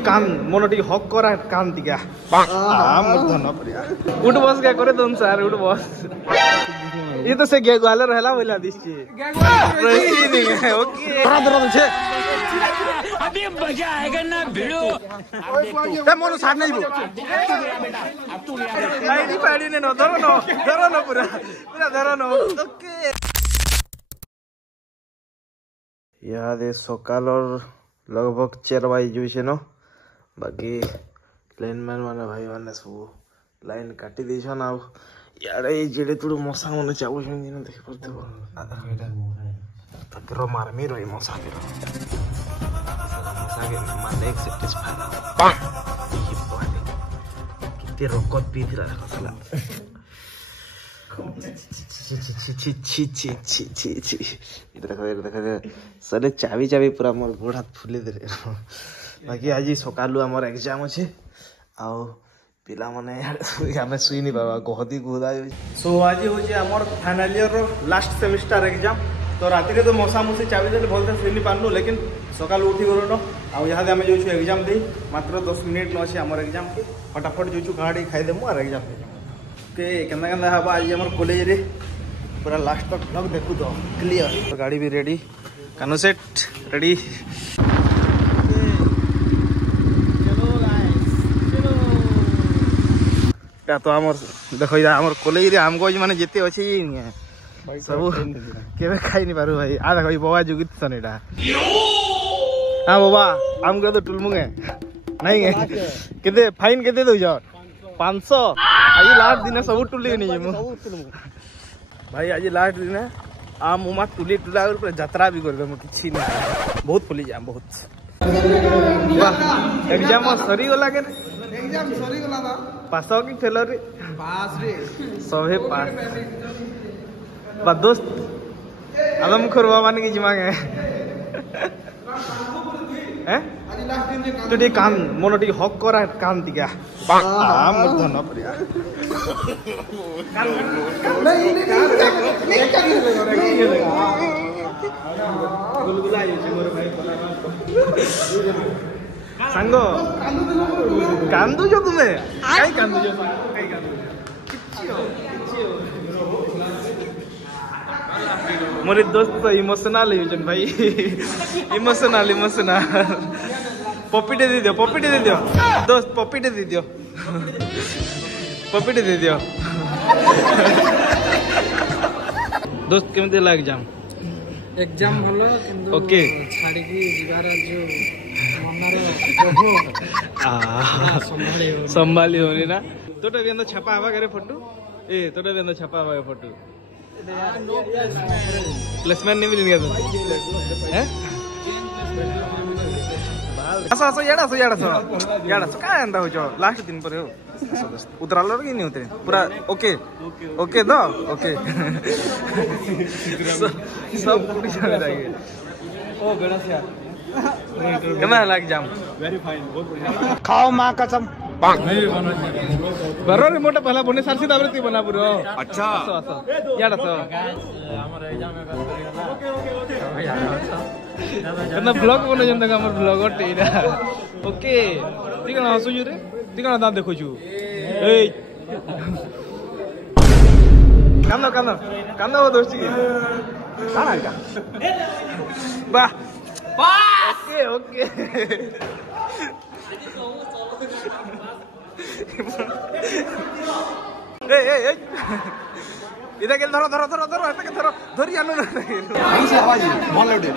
कान mono T हक करा कान दिगा मोर धन परिया उठ बस क्या करे तुम सर उठ बस ये तो से गे ग्वाले रहला बोला दिसची रही नहीं है ओके दरा छे अभी मजा आएगा ना भिड़ो ते मोनो साथ नहीं बो आईडी पाड़ी ने न धरो न पूरा धरो न ओके याद है सकालर लगभग 4 बजे जुसे न बाकी लाइनमैन माने भाई माने सब लाइन काटी देछन आ यार ए जेडे तुड़ मसा मन चाउ छन दिन देख परते तकर मारमी रही मसा के माने एक सैटिस्फाई पांग ये पाले किते रकत पी थिला देखो साला छी इधर देखो साले चाबी पूरा मोर गोड़ हाथ फुले दे बाकी आज सकालू आमर एग्जाम अच्छे आउ पिला माने आमे सुई नहीं पावा गहदी गुदा सो आज होचे आमर फाइनल ईयर रो लास्ट सेमिस्टर एग्जाम तो राति रे तो मसा मुसी चाबी देले बोलते सुई नहीं पानु लेकिन सकाल उठी गरो न आउ यहाँ आमे जो एग्जाम दे मात्र 10 मिनिट न अछि आमर एग्जाम के फटाफट जो गाड़ी खाई देमु और एग्जाम के केंदा केंदा हबा आज हमर कॉलेज रे पूरा लास्ट तक ब्लॉग देखु तो क्लियर तो गाड़ी भी रेडी कानो सेट रेडी क्या तो हमर देखो या हमर कॉलेज रे आम गोज माने जेते अछि सब केबे खाई नहीं पारु भाई आ देखो बाबा जुगित सनेडा हां बाबा आम के तो टुलमुगे नहीं केते फाइन केते दउ जा 500 आज लास्ट दिन सब टुली नहीं भाई आज लास्ट दिन आम उमा टुली टुला यात्रा भी कर दे किसी नहीं बहुत फुली जाम बहुत एग्जाम सरी गला के एग्जाम सरी गला बा पास हो कि फेल रे पास रे सभे पास बा दोस्त आदम खरवा मान के जिमागे हैं आज लास्ट दिन तो टी कान मोनो टी हक करा कान दिगा मोर धन परिया गुलगुला मोर भाई सांगो कांदू जो तुम्हें काई कांदू जो मोर दोस्त तो इमोशनल है भाई इमोशनल पपीटे दे दियो दोस्त पपीटे दे दियो दोस्त केमते लाग एग्जाम भलो किंतु ओके छाड़ी की जिगार जो मनारो संभाली होनी ना तोटे भी अंदर छपा आवा करे फोटो ए तोटे भी अंदर छपा आवा फोटो प्लेसमेंट नहीं मिलेगा तो हैं असो याडा सो काय अंदा हो जो लास्ट दिन पर हो उतरालो कि नहीं उतरे पूरा ओके दो ओके सब पूरी चले जाएंगे ओ गणेश केना लाग जाम वेरी फाइन बहुत बढ़िया खाओ मां कसम बरो रे मोटा पहला बने सारसी दाबरे ती बना पुरो अच्छा असो याडा सो हमर एग्जाम में बात करियला ओके ना ब्लॉग बने जंदा हमर ब्लॉगर टेरा ओके ठीक ना हसु रे ठीक ना दांत देखो छु ए कांदा हो दोस्ती की काना का वाह ओके ए इधर के धरो ऐसे के धरो धरी आनो ना से आवाज मन लौटे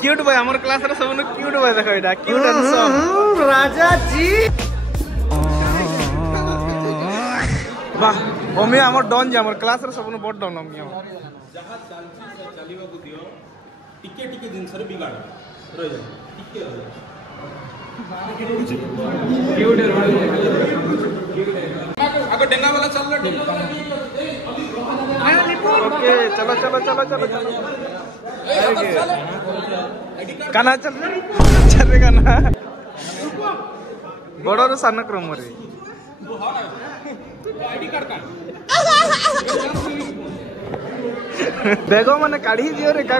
क्यूट भाई हमर क्लास रे सबन क्यूट भाई देखो एटा क्यूट हैंडसम राजा जी वाह ओमे हमर डन जे हमर क्लास रे सबन बड डन हम जहाज चलीबा को दियो टिके दिन सर बिगाड़ रह जा टिके रह क्यूट है आगे डेंगा वाला चल लो ओके चलो काना चलेगा ना बड़ सान क्रम रे देखो मैंने काढ़ी दियो रे का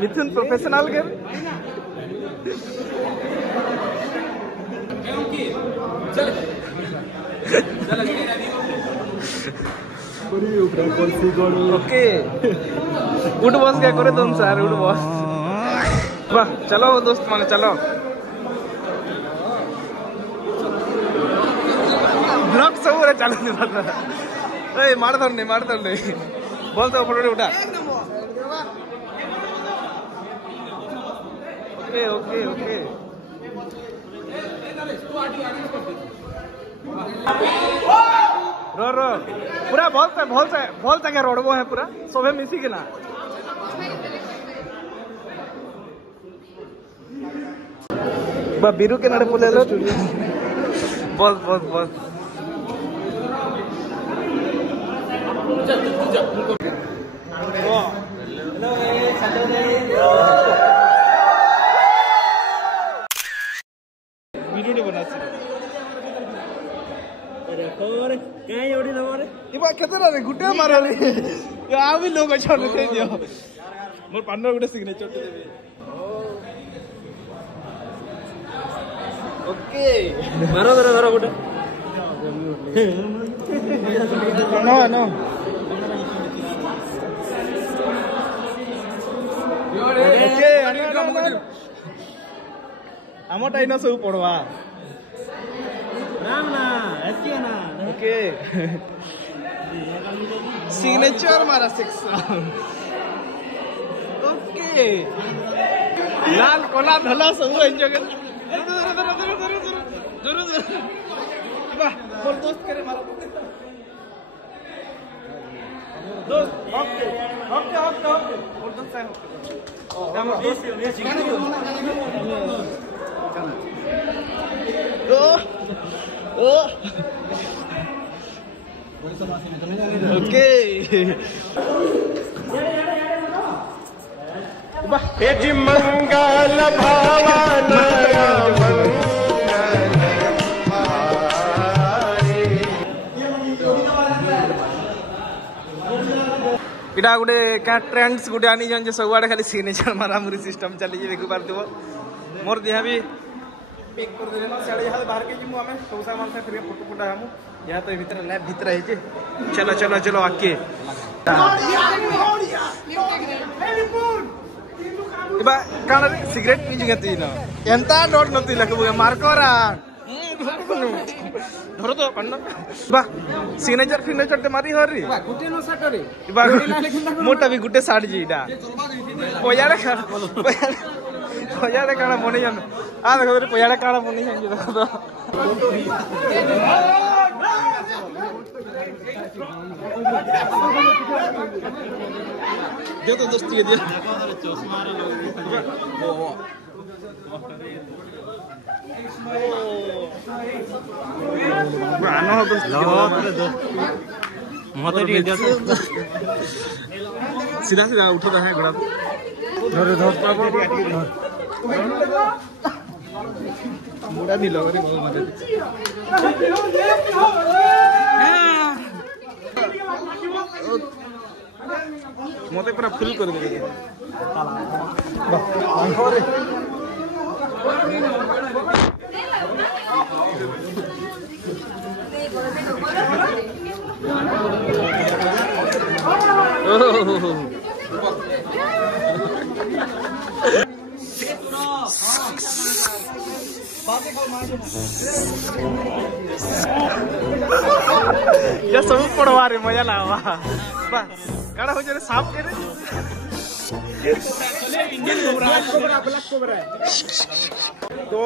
मिथुन प्रोफेशनल के ओके उठ बस क्या करे तुम सर उठ बस वाह चलो दोस्त माने चलो ब्लॉग सब रे चलो ए मार दो नहीं बोल तो फोटो उठा ओके ओके ओके रो रो पूरा बहुत से क्या रोडबो है पूरा सोभे मिसी के ना बा बीरू के नाड़े बोले लो बस वीडियो नहीं बना केते गुटे मारली आ भी लोग छोड़ दे दियो मोर पार्टनर गुटे सिग्नेचर दे देबे ओके मारो गुटे नो ओके हमर टाइम सब पड़वा ओके सिग्नेचर मारा 6 ओके लाल कोला धला सब एंजॉय कर जरूर वाह बोल दोस्त करे मारा दोस्त ओके बोल दोस्त है ओके मंगल भवन इटा गोटे क्या ट्रेंड्स गोटे आनी जान सब आड़े खाली सिग्नेचर मारामुरी सिस्टम चली देखि पारथिबो मोर देहा भी पिक कर देले ना साडे यहाँ बाहर के जिमु हमें सब सामान से फिर फोटो हमु यहाँ तो भीतर लैब भीतर है चलो आके इबा काना रे सिगरेट पी जगती न एंता डॉट नती लखबु मार्करा धरो तो कन्न बा सिग्नेचर ते मारी हरी बा गुटे नो साटरे बा मोटा भी गुटे साट जीडा पोयारे काना मने जान आ देखो रे पोयारे काना मने जान देखो तो दे तो दोस्ती दे चश्मा रे बानो दोस्त मते दी दे सीधा उठो रहा है घोड़ा धर मुड़ा नहीं लग रे मते मते पूरा फुल कर दे ये सब पड़वा रे मजा लावा काड़ा हो जे सांप के रे तो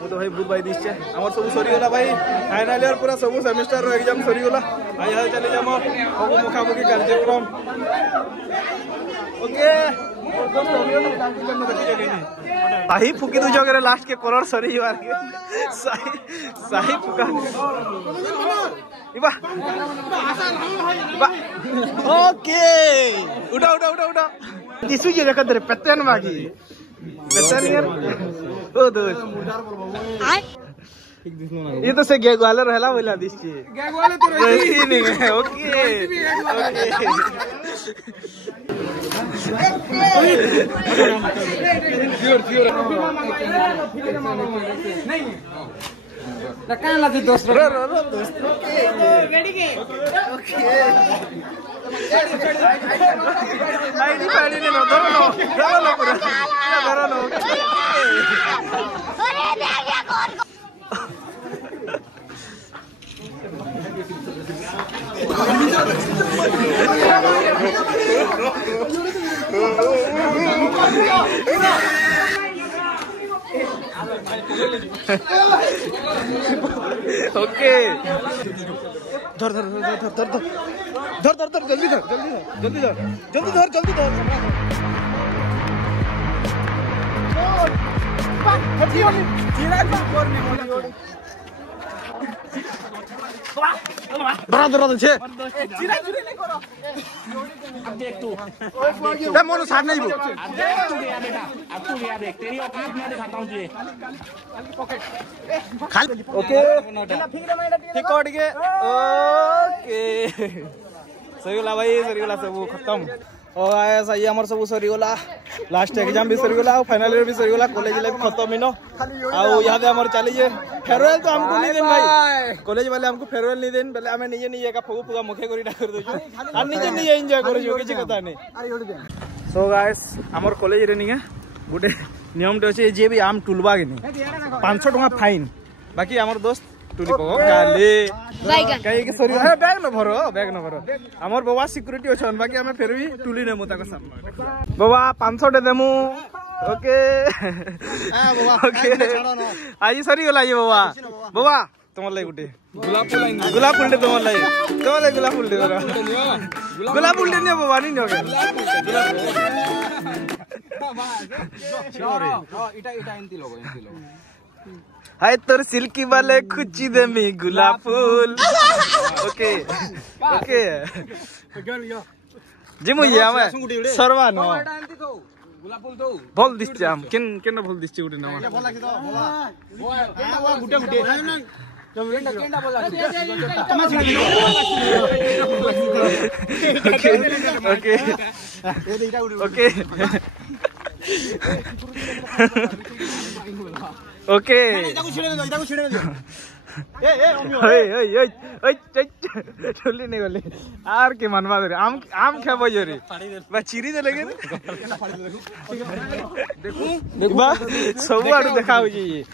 मु तो भाई बहुत भाई दिस हमर सब सरी होला भाई फाइनल ईयर पूरा सब सेमेस्टर रो एग्जाम सरी होला भाई हाल चले जाम सब मुखामुखी कार्यक्रम ओके सही फुकी दू जगह लास्ट के कलर सरी बार के सही फुका ओके उठा दिसु जे देखत रे पेतन बागी पेतन यार ओ दोस्त ये तो से गैग वाले रहला बोला दिस छी गैग वाले तो रही नहीं है ओके कहाँ लाते दोस्त रेडी के ओके आईडी पाड़ी ने नो धरो पूरा नो अरे दे गया कौन ओके धर धर धर धर धर धर धर धर जल्दी धर जल्दी धर जल्दी धर जल्दी धर बड़ा छे चिरा चुरी नहीं करो अब देख तू मैं मोनो साथ नहीं अब तू यार देख तेरी औकात मैं दिखाता हूं तुझे खाली ओके ठीक कोड के ओके सरीगला भाई सरीगला सब खत्म और आया सही हमर सब सरीगला लास्ट एग्जाम भी सरीगला फाइनल ईयर भी सरीगला कॉलेज लाइफ खत्म इनो आ याद हमर चली जे फेयरवेल तो हमको नहीं देन भाई कॉलेज वाले हमको फेयरवेल नहीं देन बेले हमें नहीं नहीं एका फगु फुगा मुखे करी डाकर दो और नहीं नहीं एंजॉय करो जो किछ कथा नहीं सो गाइस हमर कॉलेज रे नहीं गुटे नियम टे अछि जे भी आम टुलबा के नहीं 500 टका फाइन बाकी हमर दोस्त टुली को गाले कहीं के सरी बैग न भरो हमर बाबा सिक्योरिटी अछन बाकी हमें फिर भी टुली ने मोता को सामने बाबा 500 दे देमु ओके हां बाबा ओके आज सरी गला ये बाबा तुमर लाई गुटे गुलाब फूल दे तुमर लाई गुलाब फूल दे गुलाब फूल दे ने बाबा नहीं होगे इटा एंती लोगो हाय तोर सिल्की वाले खुची दे मी गुलाब फूल ओके ओके जिमु ये हमें सर्वा न गुलाब फूल दो भल दिसते हम केन भल दिसते उठे ना भल लागी तो बाबा गुटे केंडा भल लागी ओके ओके चली नहीं गली आर के मनवा दे आम खेबो जोरी बा चिरी दे लगे देखू सब आडू देखा हो जी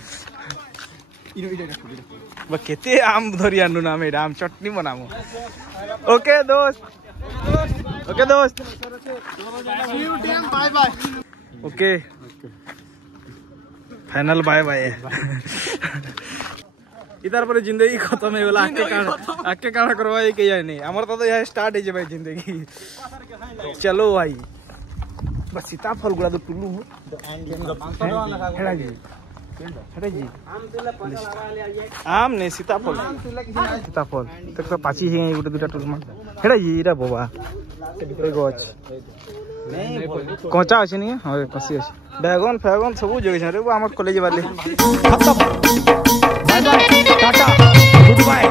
बा केते आम धरी आनु ना मे आम चटनी बनामु ओके दोस्त bye bye okay final bye bye इधर पर जिंदगी खत्म है वाला आके काना करवा के जाय नहीं हमर तो यह स्टार्ट है जे भाई जिंदगी चलो भाई बस सीताफल गुड़ा तो टुल्लू हेड़ा जी आम नहीं सीताफल तक पाची है गुटे दुटा टुल मा हेड़ा जी इरा बाबा ए गछ कच्चा अच्छे नहीं है कसी अच्छे बैगन फैगन सब जगह रे वो हमारे कॉलेज वाले bye bye tata good bye.